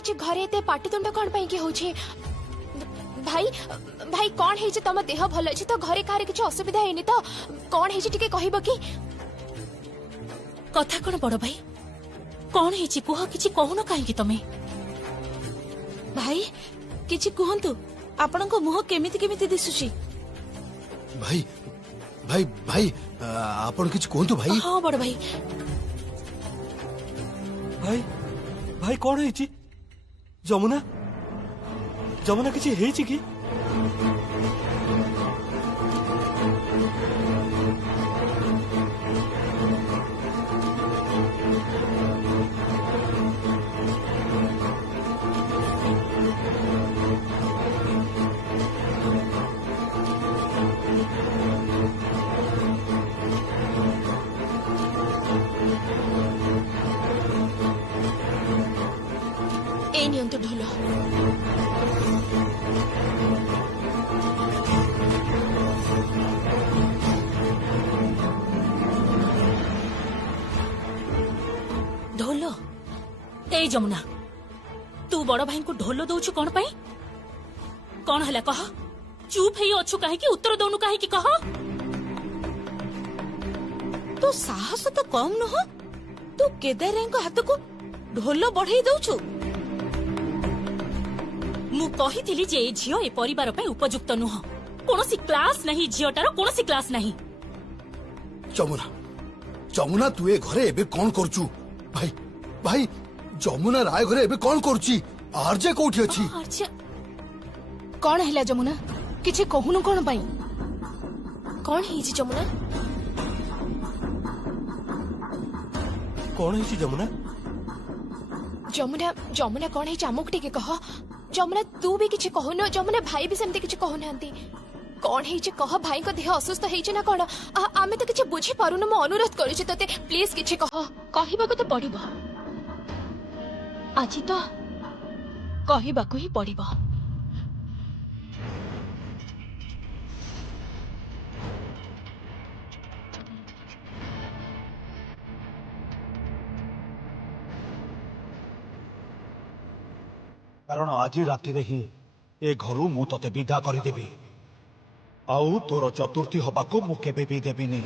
ହେଇଛି ଘରେ ଏତେ ପାଟିତୁଣ୍ଡ କଣ ପାଇଁ କି ହଉଛି? ଭାଇ ଭାଇ କଣ ହେଇଛି? ତମ ଦେହ ଭଲ ଅଛି ତ? ଘରେ କାହାର କିଛି ଅସୁବିଧା ହେଇନି ତ? କଣ ହେଇଛି ଟିକେ କହିବ କି? କଥା କଣ ବଡ ଭାଇ, କଣ ହେଇଛି କୁହ? କିଛି କହୁନ କାହିଁକି ତମେ? ଭାଇ କିଛି କୁହନ୍ତୁ, ଆପଣଙ୍କ ମୁହଁ କେମିତି କେମିତି ଦିଶୁଛି? ଭାଇ ଭାଇ ଭାଇ ଆପଣ କିଛି କୁହନ୍ତୁ ଭାଇ। ହଁ ବଡ ଭାଇ। ଭାଇ ଭାଇ କଣ ହେଇଛି? ଯମୁନା ଯମୁନା କିଛି ହେଇଛି କି? এই নিয়ন্তু ঢোল। ढोल ए जमुना, तू बड़ भाई को ढोल दौचु कौन पाई? कौन है कह? चुप है अच्छु कहीं उत्तर दौनु कहीं कह? तू साहस तो कम नुह, तू केदार हाथ को ढोल बढ़ाई दौचु। मु कही जे ए झियो ए परिवार पे उपयुक्त नुह। कोनोसी क्लास नहीं, झियोटार कोनोसी क्लास नहीं। जमुना जमुना तू ए घरे एबे कौन करचू? भाई भाई जमुना राय घरे एबे कौन करची? आरजे कोठी अछि? आरजे कौन है जमुना? किछि कहूनु कौन पाई? कौन है जमुना? कौन है जमुना? जमुना जमुना कौन है? आमुक टिके कह। जमुना तू भी किछि कहूनु, जमुना भाई भी सेमती किछि कहूनांती। कौन है कह? भाई को देह असुस्थ है ना कौन? आमे तो किछि बुझी पारुनु। मो अनुरोध करूछि तते प्लीज किछि कह। कहबाको तो पड़िबो, आज तो कहबाको ही पड़िबो। कारण आज राति ही ए घरू मु तते विदा करदेवी। आउ तोर चतुर्थी हबाको मु केबे भी देबिनी।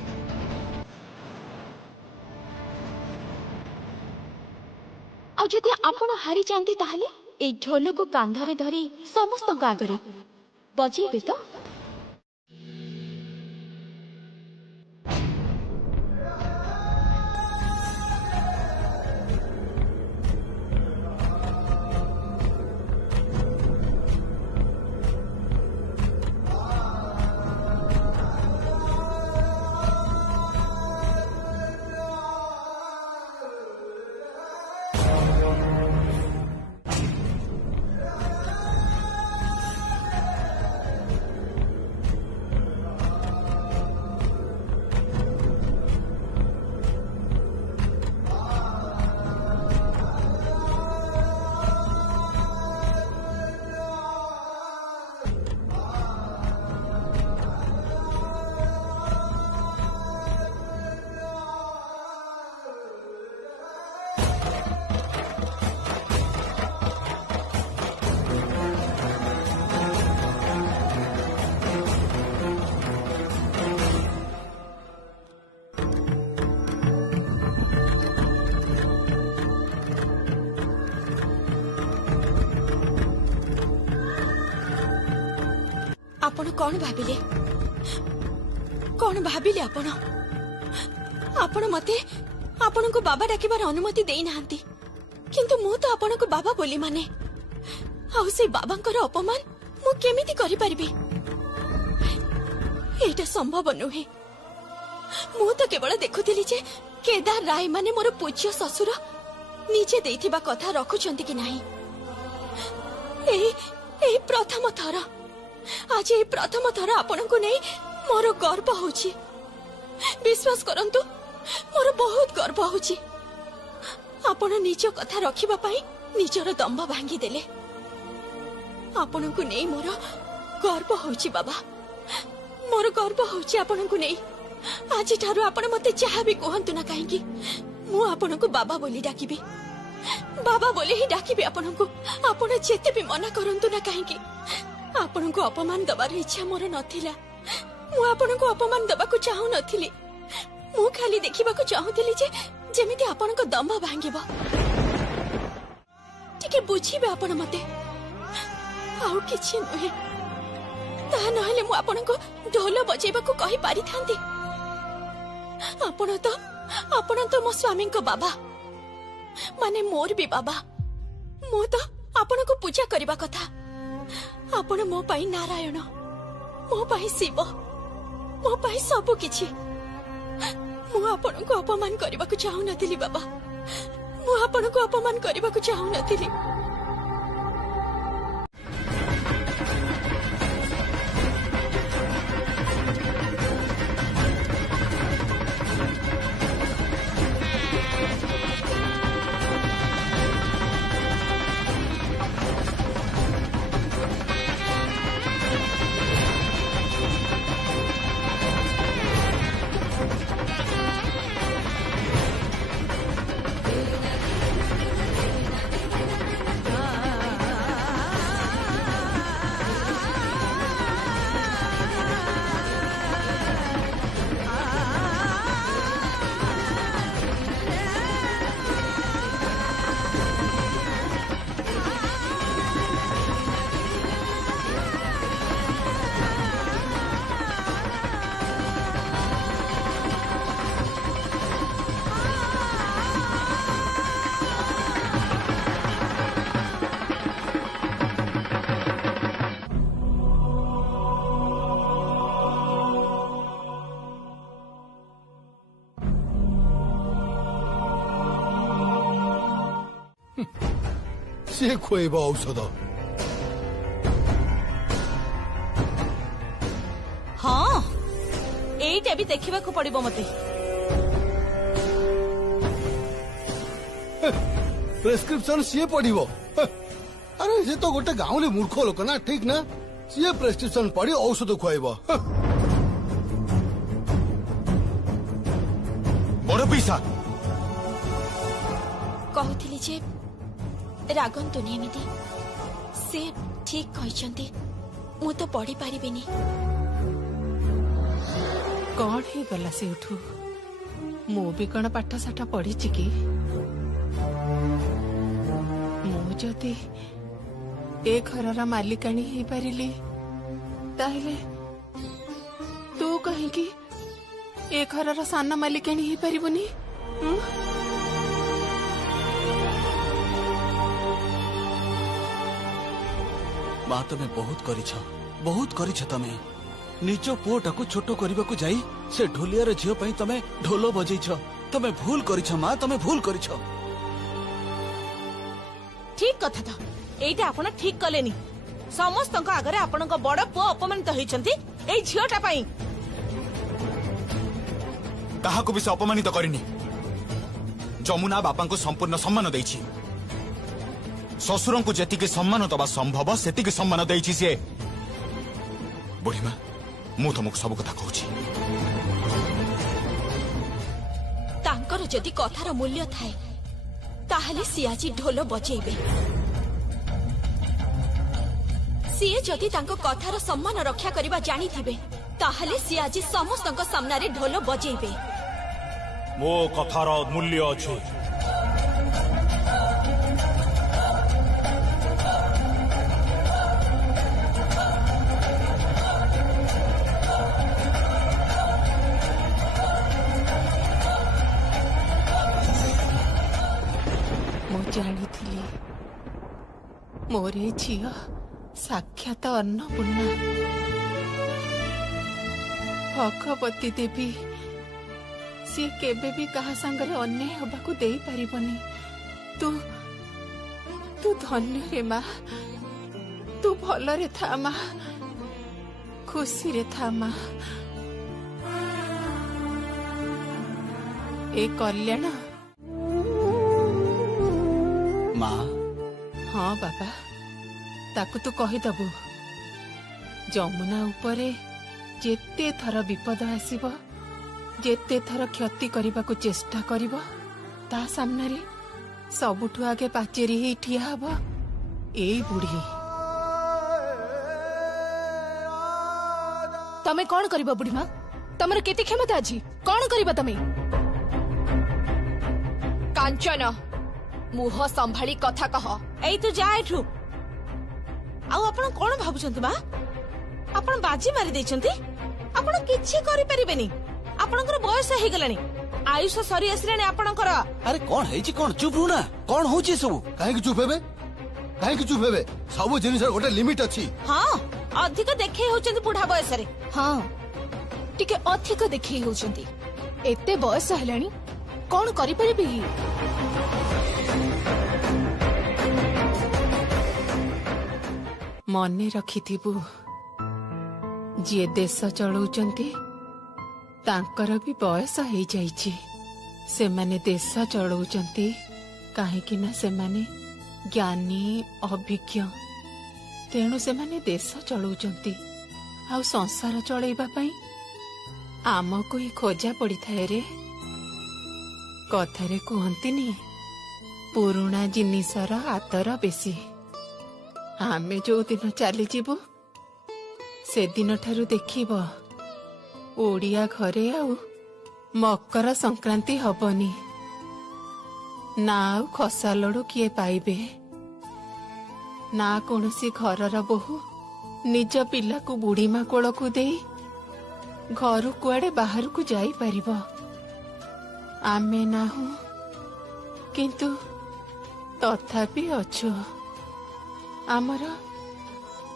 आ जदि आपण हारी जांती ताहले ए ढोल को कांधरे धरी समस्त आगरे बजेबे तो? आपण कौन भाविले? कौन भाविले आपण? आपण मते आपण को बाबा डाकिबार अनुमति देई नाहंती, किंतु मु तो आपण को बाबा बोली माने। आउ से बाबांकर अपमान मु केमिति करि परिबी? एटा संभव नुहे। मु तो केवल देखुथिली जे केदार राय माने मोर पूज्य ससुर निजे देइथिबा कथा रखुचंती कि नाही। ए प्रथम थर, आज ये प्रथम थर आपण को नहीं मोर गर्व होची। विश्वास करंतु मोर बहुत गर्व होची। आपण निज कथा रखिबा पाई निजर दंभ भांगी देले। आपण को नहीं मोर गर्व होची बाबा, मोर गर्व होची आपण को नहीं। आज ठारू आपण मते चाहा भी कहंतु ना काहेकि मु आपण को बाबा बोली डाकिबी। बाबा बोले ही डाकिबे आपनकु आपण जेते भी मना करंतु ना काहेकि आपनकु अपमान दबार इच्छा मोर नथिला मु आपनकु अपमान दबाकु चाहू नथिली मु खाली देखिबाकु चाहूतिली जे जेमिति आपनक दम भांगिबो टिके बुझिबे आपण मते आउ किछि नहे ता नहले मु आपनकु ढोल बजेबाकु कहि पारि थांती आपण तो मो स्वामी को बाबा माने मोर भी बाबा मो तो आपण को पूजा करबा कथा आपण मो पाई नारायण मो पाई शिव मो पाई सब किछि मु आपण को अपमान करबा को चाहू नथिली बाबा मु आपण को अपमान करबा को चाहू नथिली से खुएब औषध हाँ एटा भी देखा पड़ो मते प्रेस्क्रिप्शन सी पढ़ो अरे ये तो गोटे गाँवली मूर्ख लोक ना ठीक ना सी प्रेस्क्रिप्शन पढ़ी औषध खुआब बड़ पैसा कहूतिली जे रागंतुनी एमिति से ठीक कहचंती मु तो पढ़ी पारिबिनी कौन ही गला से उठू मु भी कौन पाठ साठ पढ़ी कि मु जदि ए घरर मालिकाणी हो पारिली ताहले तू कहीं कि ए घरर सान मालिकाणी हो पारिबुनी माँ तमें बहुत करिछ तमे निज पुओटा को छोट करने को जाई से ढोलियार झील पर तमें ढोल बजेछ तमें भूल करिछ माँ तमें भूल करिछ ठीक कथा तो एटा आपण ठीक कलेनी समस्त आगरे आपण बड़ पुओ अपमानित होइछंती एई झीलटा पई काहाको भी से अपमानित करिनी जमुना बापा को संपूर्ण सम्मान देइछि ससुर को जेतिके सम्मान दबा संभव सेतिके सम्मान देइछि से बुढ़ीमा मु तुमको सब कथा कहूछि तांकर जदि कथार मूल्य थाए ताहले सी आज ढोल बजेबे सीए जदि तांको कथार सम्मान रक्षा करबा जानी थिबे ताहले सी आज समस्त सामना रे ढोल बजेबे मो कथार मूल्य अछि जानी मोर झी साक्षात अन्नपूर्णा भगवती देवी सी केबे भी कहा संगरे अन्याय होबाकू देई परिबनी तू तू धन्य रे माँ तू भल रे था माँ खुशी रे था माँ ए कल्याण माँ हाँ बाबा ताकू तू कहीदबु जमुना उपरे जेते थर विपद आसीबो जेते थर क्षति करबा को चेष्टा करिवो ता सामने रे सबुठु आगे पाचेरी ही ठिया हब एई बुढ़ी। तमे कौन करिबा बुढ़ी माँ? तमर केते क्षमता अछि? कौन करिबा तमे? कांचन मुह संभाली कथा कह। एई तू जा एठू। आउ आपण कोन भाबुछंती बा? आपण बाजी मारी देछंती? आपण किछि करि परिबेनी। आपणकर बयस हे गलानी। आयुष सरी आसिलानी आपणकर। अरे कौन है कौन चुप रुना कौन होची सब काहे चुप हेबे? काहे चुप हेबे? सब जिनिस गोटे लिमिट अछि। हां अधिक देखे होचंती बुढ़ा बयस रे। हाँ टिके अधिक देखी होचंती। एते बयस हेलानी कौन करि परिबे? मने रखिथिबु जे देश चलाउचंती तांकर भी बयस हो जाइछि। से माने देश चलाउचंती काहेकि ना से माने ज्ञानी अभिज्ञ तेणु से माने देश चलाउचंती। आ संसार चलैबा पई आमको ही खोजा पड़ी थाए रे। कथारे कहंतीनी पुरुणा जिनिसर आतर बेसी। आमे जो दिन चली जीवु से दिन ठारू देखिब ओडिया घरे आउ मकर संक्रांति हबनी ना आउ खसा लडू किए पाइबे ना कौनसी घरर बोहू निज पिला को बुढ़ी माँ कोल को दे घर कुआडे बाहर को जाई परिब। आमे ना हूँ किंतु तथापि अछु। आमर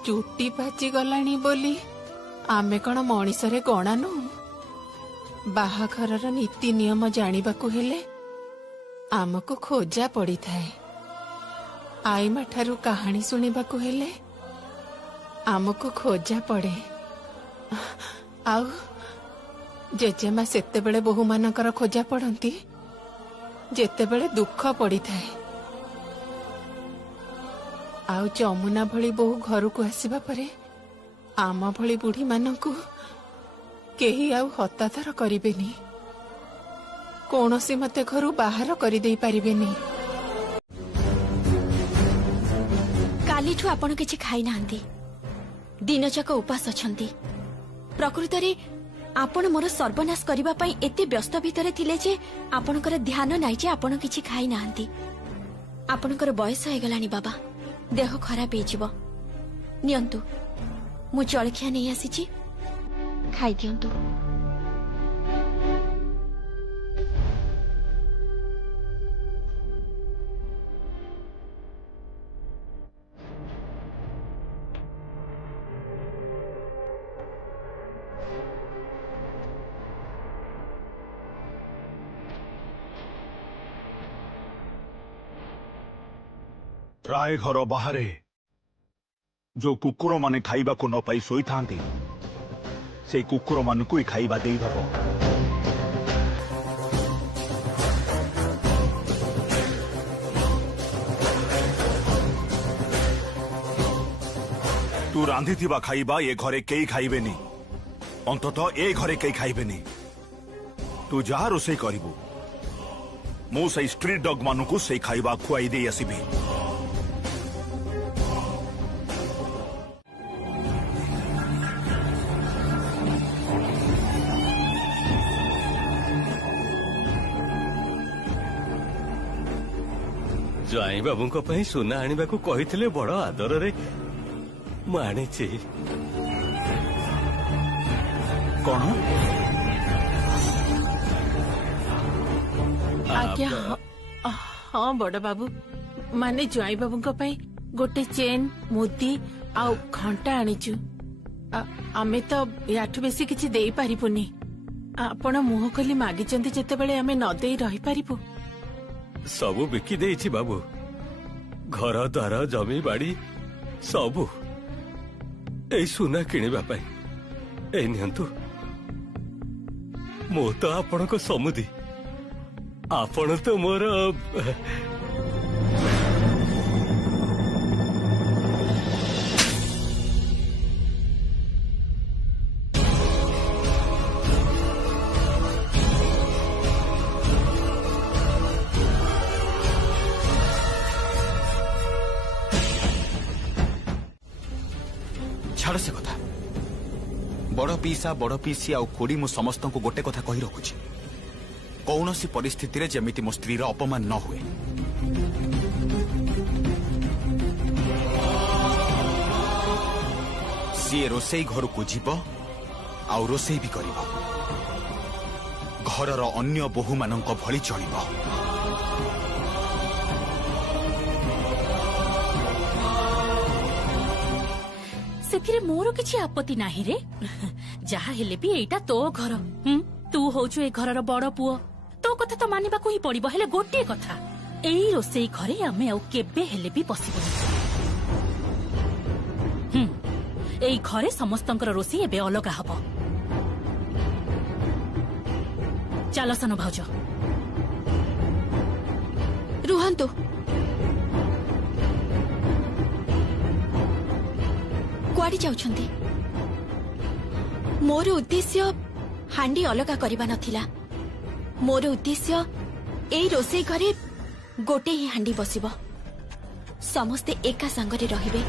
चुटी पाची गलानी बोली आमे कण मणिसरे गणानु। बाहाघरर नीति नियम जानिबाकु हेले आमको खोजा पड़ी थाए। आईमा ठारू कहानी सुनिबाकु हेले आमको खोजा पड़े। आउ जेजेमा सेते बेले बहु मानकर खोजा पड़ती जेते बेले दुख पड़ी थाए। आउ जमुना भली बहु घर को आसीबा परे आम भली बुढ़ी मानकु केही आउ हतादर करिबेनी। कोनोसी मते घरु बाहर करि देई परिबेनी। कालीठू आपण किछि खाई नाहंती दिन जाक उपास अछंती। प्रकृतरे आपण मोर सर्वनाश करिबा पई एते व्यस्त भितरे थिले जे आपणकर ध्यान नाइ जे आपण किछि खाई नाहंती। आपणकर बयस हे गलानी बाबा देह खराब हे जिवो। नियंतु मु जलखिया नहीं आसीची खाई दियंतु। प्राय घर बाहर जो कुकुर माने खाइबा को न पाई सोई थांती से कुकुर मान को ही खाइबा देई हबो। तू रांधी थिबा खाइबा ये घरे केई खाइबेनी। अंततः ए घरे केई खाइबेनी। तू जा रोसई करिबू मु से स्ट्रीट डॉग मानू से खाइबा खुआई दे आसीबी। जाई बाबू को सुना आने को कही बड़ आदर रे मु आनी कौन आज्ञा। हाँ बड़ बाबू माने ज्वाई बाबू गोटे चेन मुदी आउ घंटा आनीचु। आमे तो याठू बेसी किछि देई पारिबुनी। आपण मुह खोली मागिचंती जेतेबेले आमे न देई रही पारिबु। सबू बिकी देइछि बाबू घर द्वार जमी बाड़ी सबू ए सुना किनिबा पई। ए नियंतु मो तो आपण को समुदी आपण तो मोर पीसा बड़ पीसी आउ खोड़ी मु समस्त को गोटे कथा कही रखुची कौन सी परिस्थिति रे जेमिति मो स्त्री अपमान न हुए। सी रोसई घर को जीव आउ रोसई भी करिब घरर अन्य बोहू मानक भली चलिब। से मोर किछि आपत्ति नाही रे जहा हेले भी एटा तो घर तू होचु ए घरर बड़ पुओ तो कथा तो मानिबा को ही पड़िबो। हेले गोटे कथा एई रोसई घरे आमे आउ केबे हेले भी पसिबो एई घरे समस्तंकर रोसई एबे अलगा हबो। चलो सन भाउज रुहंतु कुआड़ी जाउछंती। मोर उद्देश्य हांडी अलगा करबा नथिला। मोर उद्देश्य एई रोसई घरे गोटे ही हांडी बसिबो समस्ते एका संगरे रहिबे।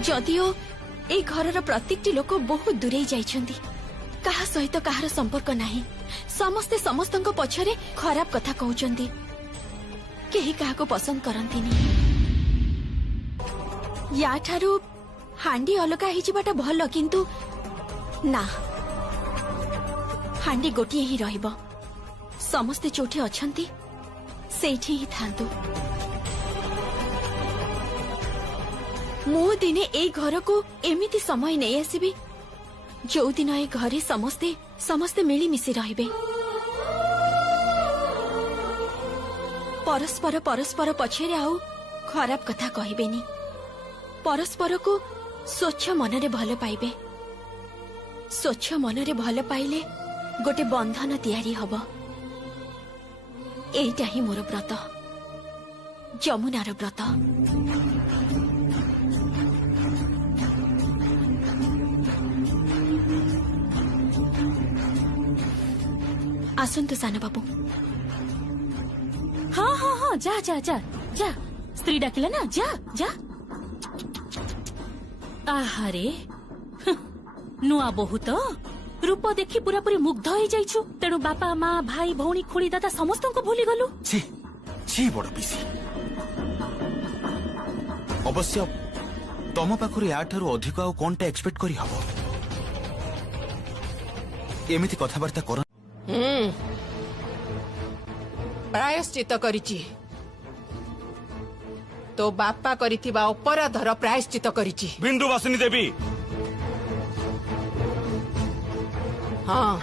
जदिओ एई घरर प्रत्येकटी लोक बहुत दूरे जाइछंती कहा सहित कहार संपर्क नाही समस्ते समस्तंक पछरे खराब कथा कहउचंती केही काहाको पसंद करंतीनी। या ठारू हांडी अलगा ही जिबाटा भल किंतु ना हांडी गोटिए ही रहिबो समस्ते जोठी अछंती सेठी ही थांतु। मु दिने ए घर को एमिति समय नहीं आसीबी जो दिन ए घरे समस्ते समस्ते मिलीमिशी रहिबे परस्पर परस्पर पछरे आउ खराब कथा कहिबेनी परस्पर को स्वच्छ मनरे भल पाइबे। स्वच्छ मनरे भल पाइले गोटे बंधन तैयारी हब। एइटा ही मोर व्रत जमुनार व्रत। आसंतु सान बाबू। हाँ हाँ हाँ जा जा जा जा स्त्री डाकिला ना जा जा। आहारे नुआ बहुत रूप देखी पूरा पूरी मुग्ध हो जाइछु तेणु बापा माँ भाई भौणी खोड़ी दादा समस्त को भूली गलु। छी छी बड़ पीसी अवश्य तम पाखरु या ठारू अधिक आउ कोनटा एक्सपेक्ट करी हबो एमिति कथाबार्ता कर। प्रायश्चित करिछि तो बापा करिथिबा अपराधर प्रायश्चित करिछि। बिंदुवासिनी देवी हाँ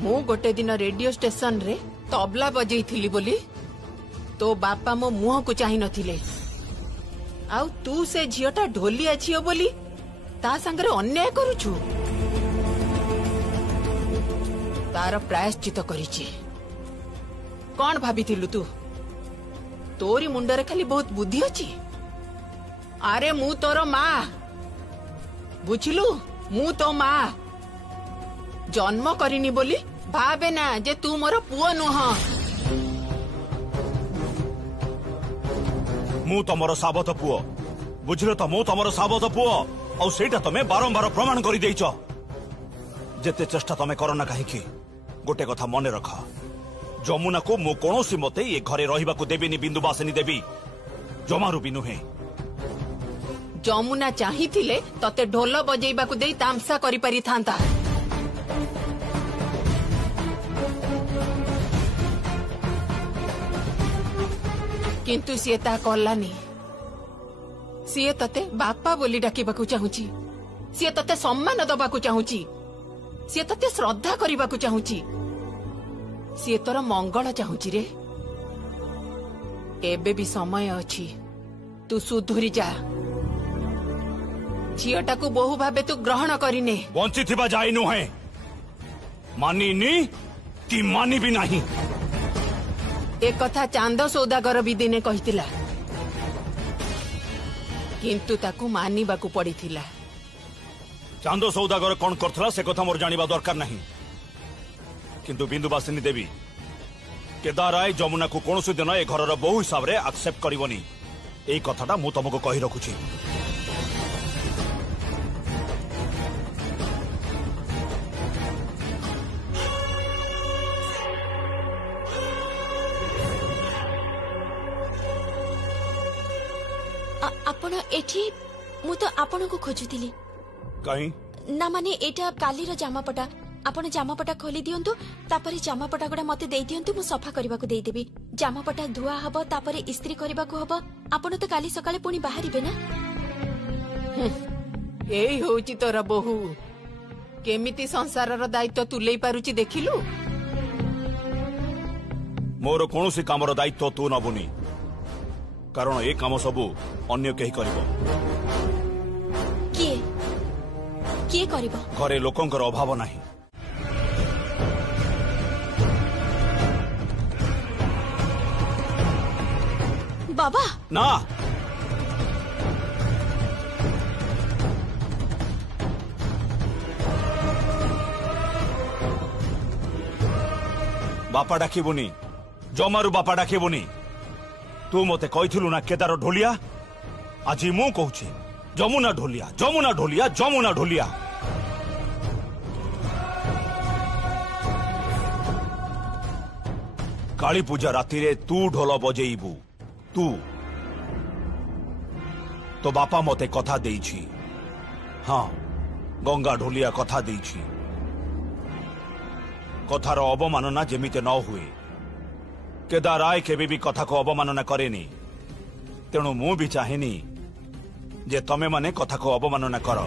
मु गोटे दिन रेडियो स्टेशन रे तबला बजेइथिली बोली तो बापा मो मुह को चाहि नथिले आउ तू से झियोटा ढोलिया झियो बोली ता संगरे अन्याय करूछु तार प्रायश्चित करिछि। कौन भाबिथिलु तू तोरी मुंडरे खाली बहुत बुद्धि अछि। अरे मु तोर माँ बुझिलु मु तो माँ जन्म करिनी बोली भावे ना जे तू मोर पुओ नुह। मु तमर साबत पुओ बुझिल तो मु तमर साबत पुओ और सेटा तमे बारंबार प्रमाण करि देइछ। जेते चेष्टा तमे करना काहेकि गोटे कथा मने रख जमुना को मु कोनोसी मते ये घरे रहिबा को देबिनी बिंदुवासिनी देवी जमारू भी नुहे। जमुना चाहिथिले तते ढोल बजेइबा को देई तामसा करि पारि थांता। किंतु सीए ता कलानी सीए तते बापा बोली डाकिबाकू चाहूची सीए तते सम्मान दबाकू चाहूची सीए तते श्रद्धा करिबाकू चाहूची सीए तोर मंगल चाहूची रे। एबे भी समय अछि तू सुधुरी जा झियोटा को बहु भाबे तू ग्रहण करिने बंची थिबा जाई नुहे मानिनी कि मानी भी नहीं। एक कथा चांद सौदागर भी दिने कहितिला किंतु ताकू मानिबाकू पड़िथिला। चांदो सौदागर कौन करथला से कथा मोर जानिबा दरकार नहीं किंतु बिंदुवासिनी देवी केदाराय जमुना को कौन दिन ए घर बहु हिसाब रे एक्सेप्ट करिवनी ए कथाटा मु तुमको कहि रखुची। ଆପଣ ଏଠି ମୁଁ ତ ଆପଣଙ୍କୁ ଖୋଜୁଥିଲି। କାହିଁ ନା ମାନେ ଏଇଟା କାଲିର ଜାମାପଟା। ଆପଣ ଜାମାପଟା ଖୋଲି ଦିଅନ୍ତୁ, ତାପରେ ଜାମାପଟା ଗୁଡା ମତେ ଦେଇ ଦିଅନ୍ତୁ, ମୁଁ ସଫା କରିବାକୁ ଦେଇଦେବି। ଜାମାପଟା ଧୁଆ ହବ, ତାପରେ ଇସ୍ତ୍ରୀ କରିବାକୁ ହବ। ଆପଣ ତ କାଲି ସକାଳେ ପୁଣି ବାହାରିବେ ନା? ଏଇ ହଉଛି ତୋର ବୋହୂ, କେମିତି ସଂସାରର ଦାୟିତ୍ୱ ତୁଲେଇ ପାରୁଛି ଦେଖିଲୁ। ମୋର କୌଣସି କାମର ଦାୟିତ୍ୱ ତୁ ନବୁନି, କାରଣ ଏ କାମ ସବୁ ଅନ୍ୟ କେହି କରିବ। କିଏ କିଏ କରିବ? ଘରେ ଲୋକଙ୍କର ଅଭାବ ନାହିଁ। ବାବା ନା, ବାପା ଡାକିବୁନି, ଜମାରୁ ବାପା ଡାକିବୁନି। ତୁ ମତେ କହିଥିଲୁ ନା କେଦାର ଢୋଲିଆ? ଆଜି ମୁଁ କହୁଛି ଯମୁନା ଢୋଲିଆ, ଯମୁନା ଢୋଲିଆ, ଯମୁନା ଢୋଲିଆ। କାଳୀ ପୂଜା ରାତିରେ ତୁ ଢୋଲ ବଜେଇବୁ। ତୁ ତୋ ବାପା ମତେ କଥା ଦେଇଛି। ହଁ, ଗଙ୍ଗା ଢୋଲିଆ କଥା ଦେଇଛି। କଥାର ଅବମାନନା ଯେମିତି ନ ହୁଏ। କେଦାର ରାୟ କେବେ ବି କଥାକୁ ଅବମାନନା କରେନି, ତେଣୁ ମୁଁ ବି ଚାହେଁନି ଯେ ତମେ ମାନେ କଥାକୁ ଅବମାନନା କର।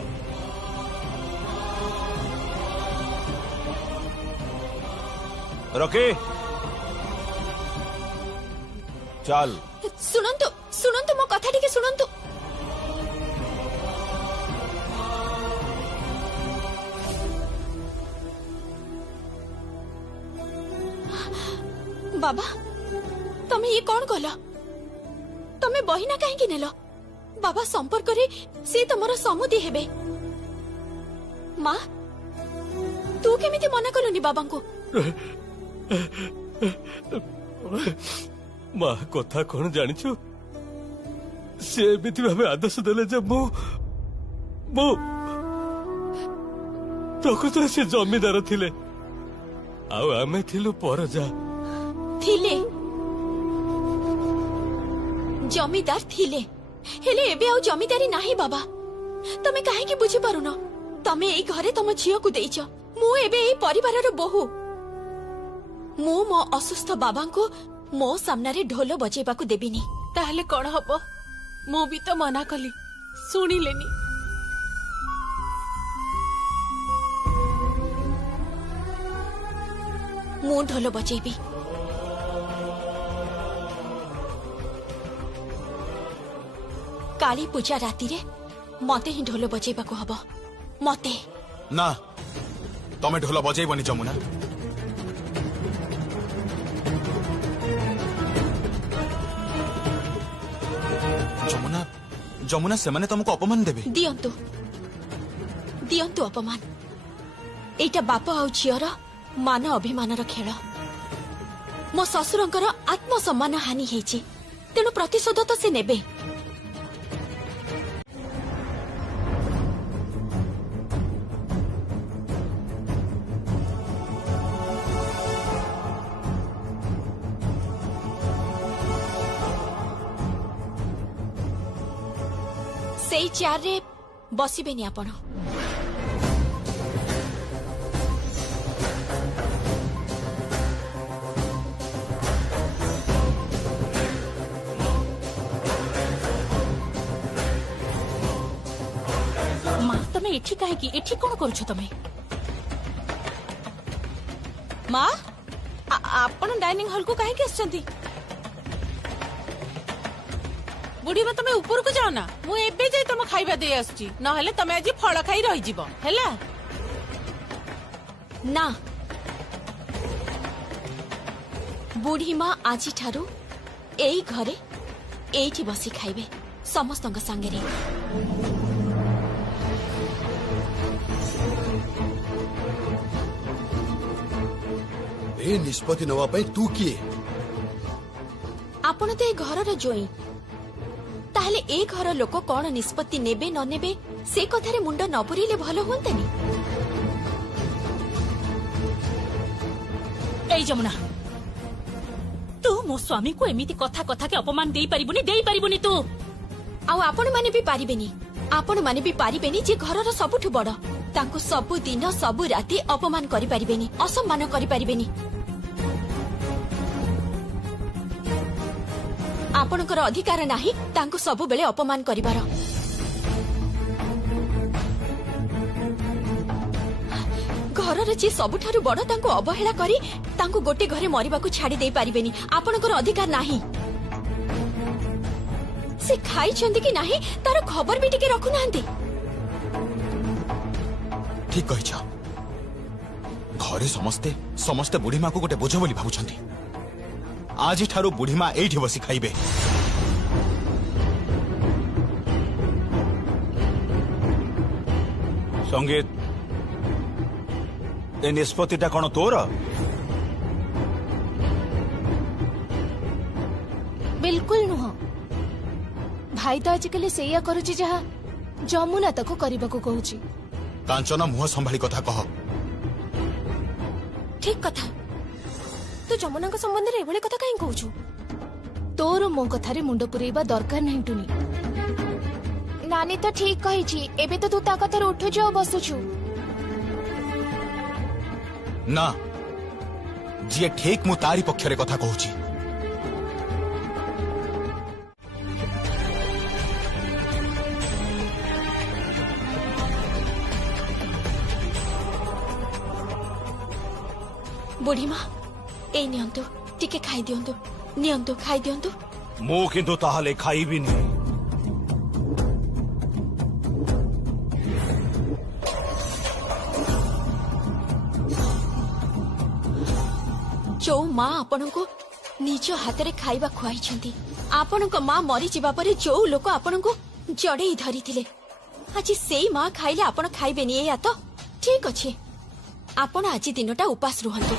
ରକେ ଚାଲ। ଶୁଣନ୍ତୁ ଶୁଣନ୍ତୁ, ମୋ କଥା ଟିକେ ଶୁଣନ୍ତୁ। ବାବା, ତମେ ଇଏ କଣ କଲ? ତମେ ବହିନା କାହିଁକି ନେଲ? ବାବା ସମ୍ପର୍କରେ ସେ ତମର ସମୁଦି ହେବେ। ମା, ତୁ କେମିତି ମନା କଲୁନି ବାବାଙ୍କୁ? ମା କଥା କଣ ଜାଣିଛୁ? ସେ ଏମିତି ଭାବେ ଆଦେଶ ଦେଲେ ଯେ ମୁଁ ପ୍ରକୃତରେ ସେ ଜମିଦାର ଥିଲେ, ଆଉ ଆମେ ଥିଲୁ ପରଜା। ଥିଲେ ଜମିଦାର ଥିଲେ, ହେଲେ ଏବେ ଆଉ ଜମିଦାରୀ ନାହିଁ ବାବା। ତମେ କାହିଁକି ବୁଝିପାରୁନ? ତମେ ଏଇ ଘରେ ତମ ଝିଅକୁ ଦେଇଛ, ମୁଁ ଏବେ ଏଇ ପରିବାରର ବୋହୂ। ମୁଁ ମୋ ଅସୁସ୍ଥ ବାବାଙ୍କୁ ମୋ ସାମ୍ନାରେ ଢୋଲ ବଜେଇବାକୁ ଦେବିନି। ତାହେଲେ କଣ ହବ? ମୁଁ ବି ତ ମନା କଲି, ଶୁଣିଲେନି। ମୁଁ ଢୋଲ ବଜେଇବି। କାଳୀ ପୂଜା ରାତିରେ ମତେ ହିଁ ଢୋଲ ବଜେଇବାକୁ ହବ। ମତେ ନା, ତମେ ଢୋଲ ବଜେଇବନି ଯମୁନା। ଯମୁନା, ଯମୁନା, ସେମାନେ ତମକୁ ଅପମାନ ଦେବେ। ଦିଅନ୍ତୁ ଦିଅନ୍ତୁ ଅପମାନ। ଏଇଟା ବାପ ଆଉ ଝିଅର ମାନ ଅଭିମାନର ଖେଳ। ମୋ ଶ୍ୱଶୁରଙ୍କର ଆତ୍ମସମ୍ମାନ ହାନି ହେଇଛି, ତେଣୁ ପ୍ରତିଶୋଧ ତ ସେ ନେବେ। ସେଇ ଚେୟାରରେ ବସିବେନି ଆପଣ। ମା ତମେ ଏଠି କାହିଁକି? ଏଠି କଣ କରୁଛ ତମେ? ମା, ଆପଣ ଡାଇନିଂ ହଲକୁ କାହିଁକି ଆସିଛନ୍ତି? ବୁଢୀମା, ତମେ ଉପରକୁ ଯାଅ ନା, ମୁଁ ଏବେ ଯାଇ ତମ ଖାଇବା ଦେଇ ଆସୁଛି। ନହେଲେ ତମେ ଆଜି ଫଳ ଖାଇ ରହିଯିବ, ହେଲା? ନା, ବୁଢୀମା ଆଜିଠାରୁ ଏଇ ଘରେ ଏଇଠି ବସି ଖାଇବେ ସମସ୍ତଙ୍କ ସାଙ୍ଗରେ। ଏ ନିଷ୍ପତ୍ତି ନେବା ପାଇଁ ତୁ କିଏ? ଆପଣ ତ ଏ ଘରର ଜୋଇଁ। ତାହେଲେ ଏ ଘର ଲୋକ କଣ ନିଷ୍ପତ୍ତି ନେବେ ନ ନେବେ ସେ କଥାରେ ମୁଣ୍ଡ ନ ପୁରେଇଲେ ଭଲ ହୁଅନ୍ତାନି? ଏଇ ଯମୁନା, ତୁ ମୋ ସ୍ୱାମୀକୁ ଏମିତି କଥା କଥାକେ ଅପମାନ ଦେଇପାରିବୁନି, ଦେଇପାରିବୁନି। ତୁ ଆଉ ଆପଣମାନେ ବି ପାରିବେନି ଆପଣମାନେ ବି ପାରିବେନି ଯେ ଘରର ସବୁଠୁ ବଡ ତାଙ୍କୁ ସବୁ ଦିନ ସବୁ ରାତି ଅପମାନ କରିପାରିବେନି ଅସମ୍ମାନ କରିପାରିବେନି ଆପଣଙ୍କର ଅଧିକାର ନାହିଁ ତାଙ୍କୁ ସବୁବେଳେ ଅପମାନ କରିବାର ଘରର ଯିଏ ସବୁଠାରୁ ବଡ ତାଙ୍କୁ ଅବହେଳା କରି ତାଙ୍କୁ ଗୋଟେ ଘରେ ମରିବାକୁ ଛାଡି ଦେଇ ପାରିବେନି ଆପଣଙ୍କର ଅଧିକାର ନାହିଁ ସେ ଖାଇଛନ୍ତି କି ନାହିଁ ତାର ଖବର ବି ଟିକେ ରଖୁନାହାନ୍ତି ঠিক কইছ ঘরে সমস্তে সমস্তে বুড়িমা গোটে বোঝ বলি ভাবুଛନ୍ତି আজি ঠারু বুড়িমা এইଠି বসি খাইবে সঙ্গীত ଏ ନିଷ୍ପତ୍ତିଟା କଣ ତୋର बिल्कुल नुह भाई तो आजिकल सेया करुची जहा जमुना तक करबाको कहूची কাঞ্চন মুহ সম্ভাଳି কথা কহ ঠিক কথা तू जमुना संबंध में एभली कथा कहीं कहूछु तोर मो कथारे मुंड पुरेबा दरकार नहीं टुनी नानी तो ठीक कही एबे तो तू ता कथार उठुछु और बसुछु না যিয়ে ঠিক মু তারি পক্ষরে কথা কହୁছি ବୁଢୀମା ଏଇ ନିଅନ୍ତୁ ଟିକେ ଖାଇ ଦିଅନ୍ତୁ ନିଅନ୍ତୁ ଖାଇ ଦିଅନ୍ତୁ ମୁଁ କିନ୍ତୁ ତାହେଲେ ଖାଇବିନି ଯୋଉ ମା ଆପଣଙ୍କୁ ନିଜ ହାତରେ ଖାଇବା ଖୁଆଇଛନ୍ତି ଆପଣଙ୍କ ମା ମରିଯିବା ପରେ ଯୋଉ ଲୋକ ଆପଣଙ୍କୁ ଜଡେଇ ଧରିଥିଲେ ଆଜି ସେଇ ମା ଖାଇଲେ ଆପଣ ଖାଇବେନି ଏଇଆ ତ ଠିକ ଅଛି ଆପଣ ଆଜି ଦିନଟା ଉପାସ ରୁହନ୍ତୁ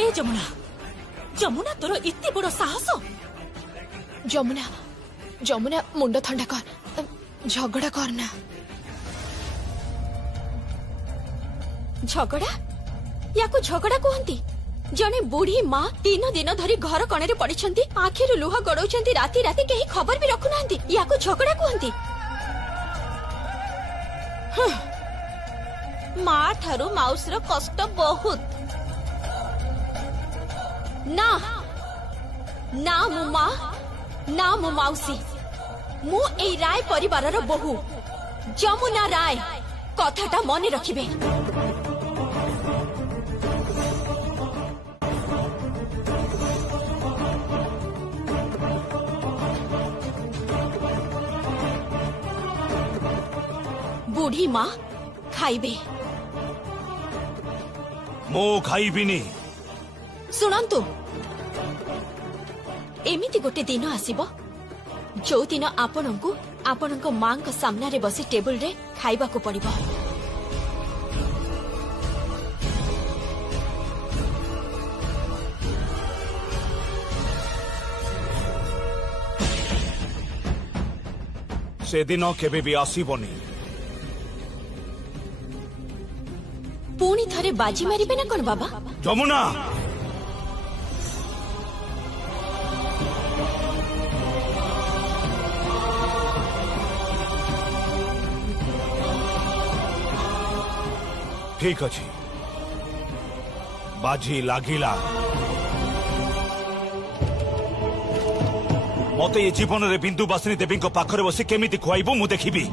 ए जमुना जमुना तोर इतने बड़ साहस जमुना जमुना मुंड ठंडा कर झगड़ा करना झगड़ा याकू झगड़ा कहती जने बुढ़ी माँ 3 दिन धरी घर कणे पड़ी आखिर लुह गड़ौंट राति राति कहीं खबर भी रखुना याकू झगड़ा कहती माँ ठारू माउसर कष्ट बहुत ना ना मु माँ ना मु माउसी मु ए राय परिवार बहु जमुना राय कथाटा मन रखिबे बुढ़ी माँ खाइबे ମୁଁ ଖାଇବିନି ଶୁଣନ୍ତୁ ଏମିତି ଗୋଟେ ଦିନ ଆସିବ ଯୋଉ ଦିନ ଆପଣଙ୍କୁ ଆପଣଙ୍କ ମାଙ୍କ ସାମ୍ନାରେ ବସି ଟେବୁଲରେ ଖାଇବାକୁ ପଡିବ ସେଦିନ କେବେ ବି ଆସିବନି ପୁଣି ଥରେ ବାଜି ମାରିବେ ନା କଣ ବାବା ଯମୁନା ଠିକ ଅଛି ବାଜି ଲାଗିଲା ମତେ ଏ ଜୀବନରେ ବିନ୍ଦୁ ବାସିନୀ ଦେବୀଙ୍କ ପାଖରେ ବସି କେମିତି ଖୁଆଇବୁ ମୁଁ ଦେଖିବି